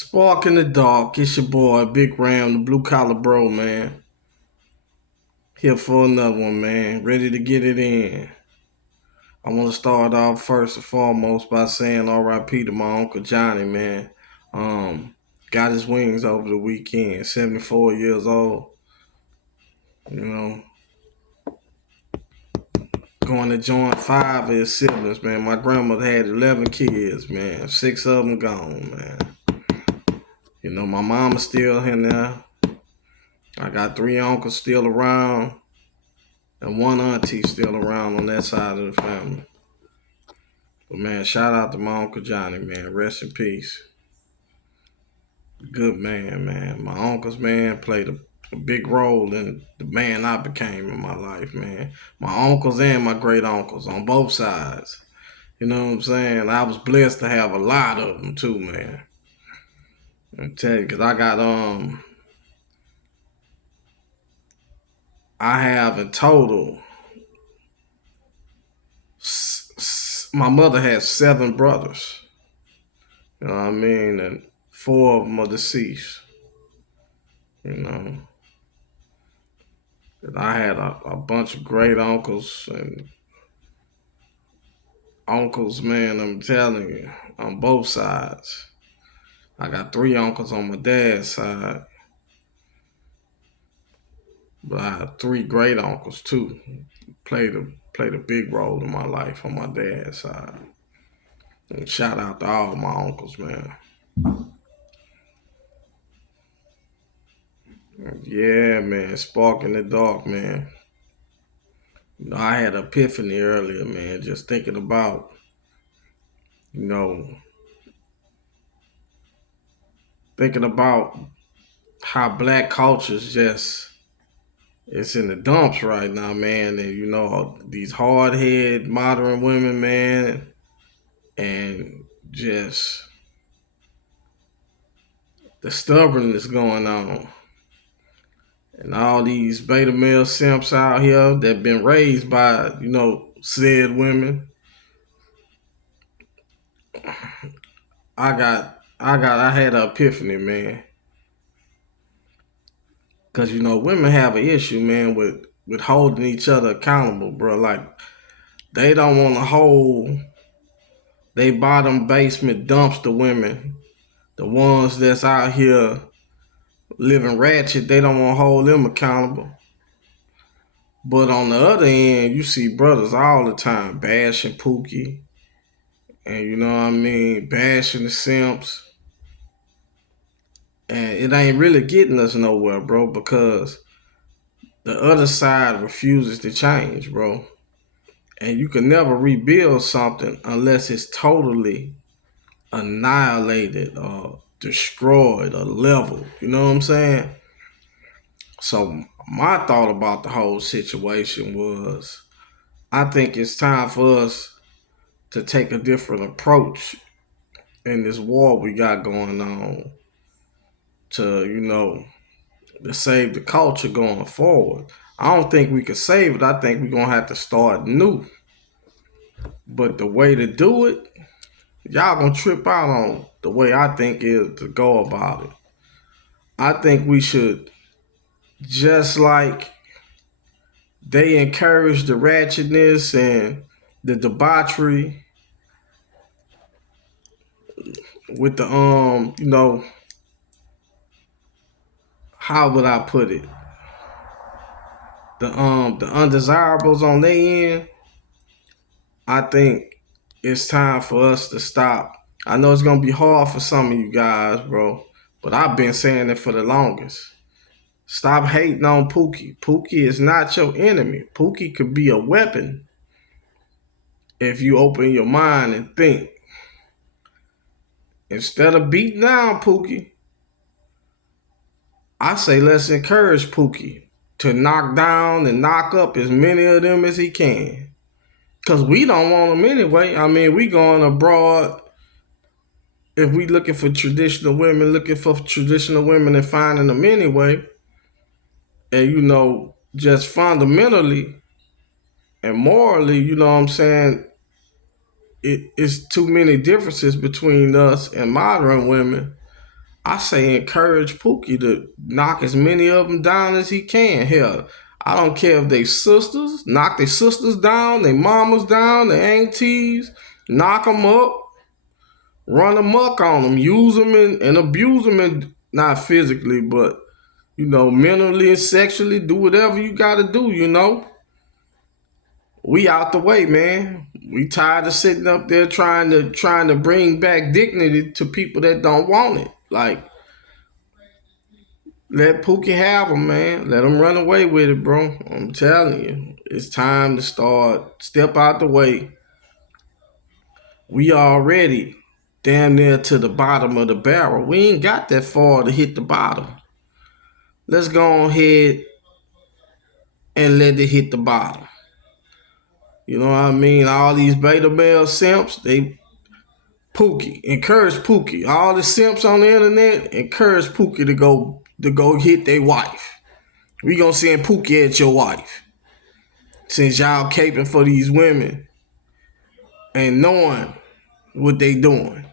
Spark in the dark, it's your boy, Big Ram, the blue collar bro, man. Here for another one, man. Ready to get it in. I want to start off first and foremost by saying RIP to my Uncle Johnny, man. Um, got his wings over the weekend, 74 years old. You know, going to join 5 of his siblings, man. My grandmother had 11 kids, man. 6 of them gone, man. You know, my mama's still in there. I got 3 uncles still around. And 1 auntie still around on that side of the family. But man, shout out to my Uncle Johnny, man. Rest in peace. Good man, man. My uncles, man, played a big role in the man I became in my life, man. My uncles and my great uncles on both sides. You know what I'm saying? I was blessed to have a lot of them too, man. I tell you, cause I have in total. My mother had 7 brothers. You know what I mean? And 4 of them are deceased. You know, I had a bunch of great uncles and uncles, man. I'm telling you, on both sides. I got 3 uncles on my dad's side, but I have 3 great uncles too. Played a big role in my life on my dad's side. And shout out to all my uncles, man. Yeah, man. Spark in the dark, man. You know, I had an epiphany earlier, man. Just thinking about, you know, thinking about how black culture's just it's in the dumps right now, man. And you know, these hard head modern women, man, and just the stubbornness going on. And all these beta male simps out here that been raised by, you know, said women. I had an epiphany, man. Cause you know, women have an issue, man, with holding each other accountable, bro. Like they don't want to hold they bottom basement dumpster women, the ones that's out here living ratchet. They don't want to hold them accountable. But on the other end, you see brothers all the time bashing Pookie, and you know what I mean, bashing the simps, and it ain't really getting us nowhere, bro, because the other side refuses to change, bro. And you can never rebuild something unless it's totally annihilated or destroyed or leveled. You know what I'm saying? So my thought about the whole situation was I think it's time for us to take a different approach in this war we got going on to, you know, to save the culture going forward. I don't think we can save it. I think we're gonna have to start new. But the way to do it, y'all gonna trip out on the way I think is to go about it. I think we should, just like they encourage the ratchetness and the debauchery with the you know, how would I put it? The undesirables on their end. I think it's time for us to stop. I know it's gonna be hard for some of you guys, bro, but I've been saying it for the longest. Stop hating on Pookie. Pookie is not your enemy. Pookie could be a weapon if you open your mind and think. Instead of beating down Pookie, I say let's encourage Pookie to knock down and knock up as many of them as he can. Because we don't want them anyway. I mean, we going abroad. If we looking for traditional women and finding them anyway. And, you know, just fundamentally and morally, you know what I'm saying, it's too many differences between us and modern women. I say encourage Pookie to knock as many of them down as he can. Hell, I don't care if they sisters, knock their sisters down, their mamas down, their aunties, knock them up, run amok on them, use them and abuse them, and not physically, but mentally and sexually. Do whatever you got to do. We out the way, man. We tired of sitting up there trying to bring back dignity to people that don't want it. Like, let Pookie have them, man. Let them run away with it, bro. I'm telling you, it's time to step out the way. We already damn near to the bottom of the barrel. We ain't got that far to hit the bottom. Let's go ahead and let it hit the bottom. You know what I mean? All these beta male simps, Pookie, encourage Pookie. All the simps on the internet, encourage Pookie to go hit their wife. We gonna send Pookie at your wife. Since y'all caping for these women and knowing what they doing.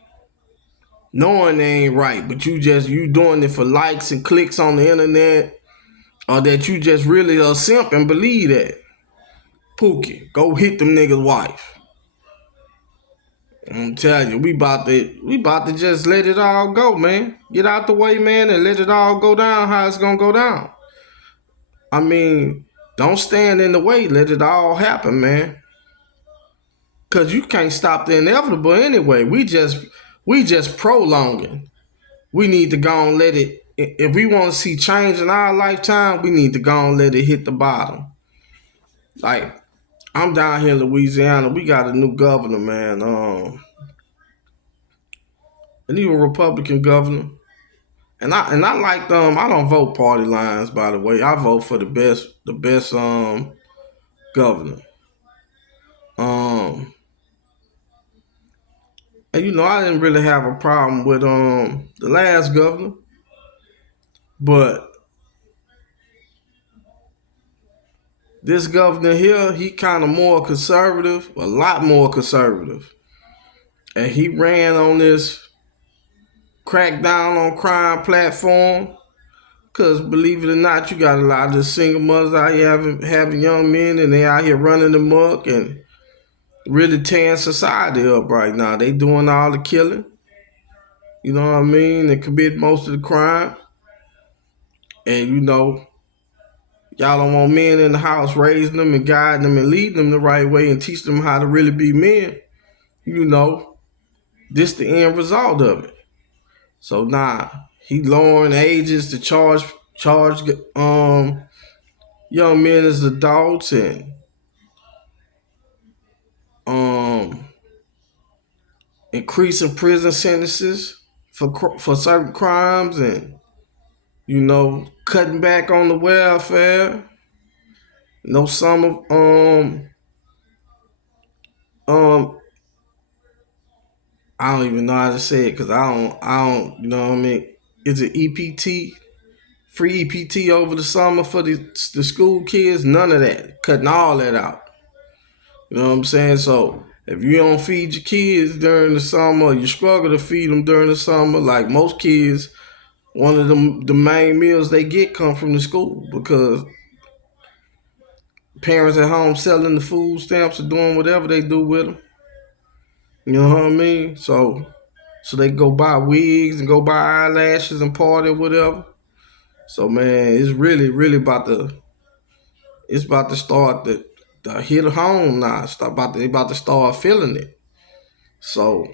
Knowing they ain't right, but you doing it for likes and clicks on the internet, or that you just really a simp and believe that. Pookie, go hit them niggas' wife. I'm telling you, we about to just let it all go, man. Get out the way, man, and let it all go down how it's gonna go down. I mean, don't stand in the way. Let it all happen, man. Cause you can't stop the inevitable anyway. We just prolonging. We need to go and let it. If we want to see change in our lifetime, we need to go and let it hit the bottom. Like, I'm down here in Louisiana. We got a new governor, man. And even Republican governor. And I like them. I don't vote party lines, by the way. I vote for the best governor. And I didn't really have a problem with the last governor, but this governor here, he kind of more conservative, a lot more conservative. And he ran on this crackdown on crime platform. Because believe it or not, you got a lot of single mothers out here having young men, and they out here running the muck and really tearing society up right now. They doing all the killing. You know what I mean? They commit most of the crime. And y'all don't want men in the house raising them and guiding them and leading them the right way and teach them how to really be men. This the end result of it. So he lowering ages to charge young men as adults, and increasing prison sentences for certain crimes, and cutting back on the welfare. I don't even know how to say it because I don't, you know what I mean? Is it EPT? Free EPT over the summer for the school kids? None of that. Cutting all that out. You know what I'm saying? So if you don't feed your kids during the summer, or you struggle to feed them during the summer, like most kids, one of the main meals they get come from the school because parents at home selling the food stamps or doing whatever they do with them. You know what I mean? So they go buy wigs and go buy eyelashes and party or whatever. So man, it's really, really about to start to hit home now. They about to start feeling it. So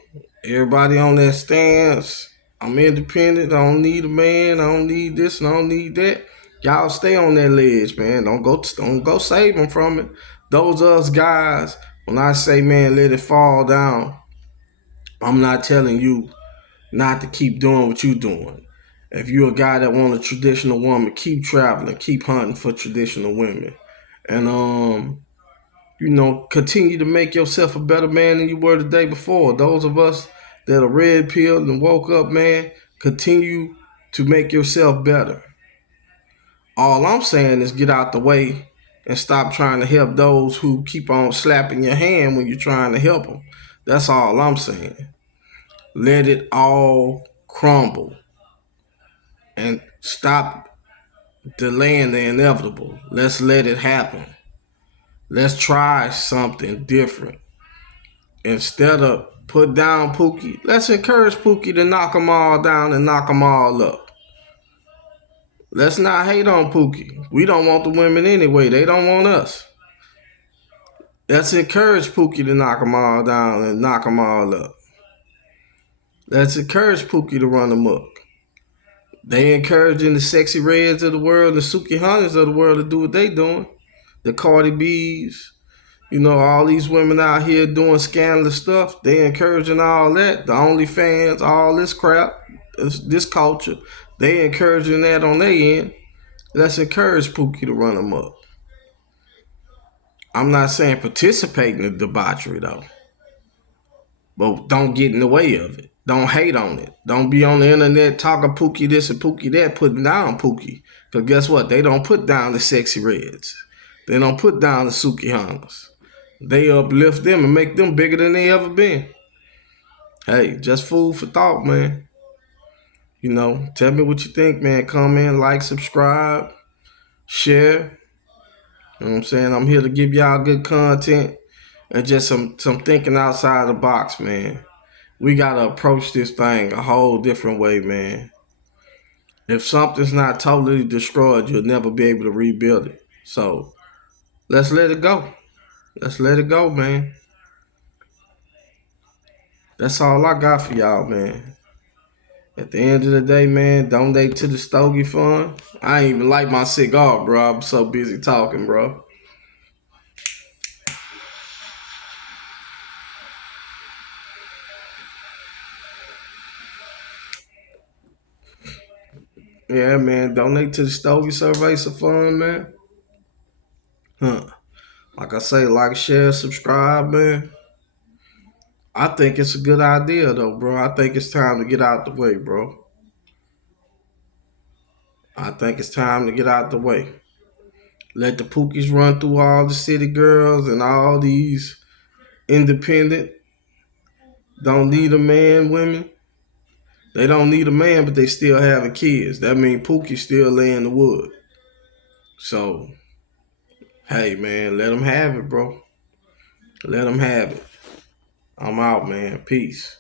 everybody on that stance, I'm independent, I don't need a man, I don't need this and I don't need that. Y'all stay on that ledge, man. Don't go save them from it. Those us guys, when I say, man, let it fall down, I'm not telling you not to keep doing what you're doing. If you're a guy that want a traditional woman, keep traveling, keep hunting for traditional women. And continue to make yourself a better man than you were the day before. Those of us that are red pilled and woke up, man, continue to make yourself better. All I'm saying is get out the way and stop trying to help those who keep on slapping your hand when you're trying to help them. That's all I'm saying. Let it all crumble. Stop delaying the inevitable. Let's let it happen. Let's try something different. Instead of put down Pookie, let's encourage Pookie to knock them all down and knock them all up. Let's not hate on Pookie. We don't want the women anyway. They don't want us. Let's encourage Pookie to knock them all down and knock them all up. Let's encourage Pookie to run amok. They encouraging the Sexy Reds of the world, the Suki Hunters of the world to do what they doing. The Cardi B's, all these women out here doing scandalous stuff. They encouraging all that. The OnlyFans, all this crap, this culture. They encouraging that on their end. Let's encourage Pookie to run amok. I'm not saying participate in the debauchery though. But don't get in the way of it. Don't hate on it. Don't be on the internet talking Pookie this and Pookie that, putting down Pookie. Because guess what? They don't put down the Sexy Reds. They don't put down the Suki Hunters. They uplift them and make them bigger than they ever been. Hey, just food for thought, man. Tell me what you think, man. Comment, like, subscribe, share. You know what I'm saying? I'm here to give y'all good content and just some thinking outside the box, man. We got to approach this thing a whole different way, man. If something's not totally destroyed, you'll never be able to rebuild it. So let's let it go. Let's let it go, man. That's all I got for y'all, man. At the end of the day, man, donate to the Stogie Fund. I ain't even light my cigar, bro. I'm so busy talking, bro. Yeah, man, donate to the Stogie Cerveza Fund, man. Like I say, like, share, subscribe, man. I think it's a good idea, though, bro. I think it's time to get out the way, bro. I think it's time to get out the way. Let the Pookies run through all the city girls and all these independent, don't need a man women. They don't need a man, but they still having kids. That means Pookie still laying the wood. So, hey, man, let them have it, bro. Let them have it. I'm out, man. Peace.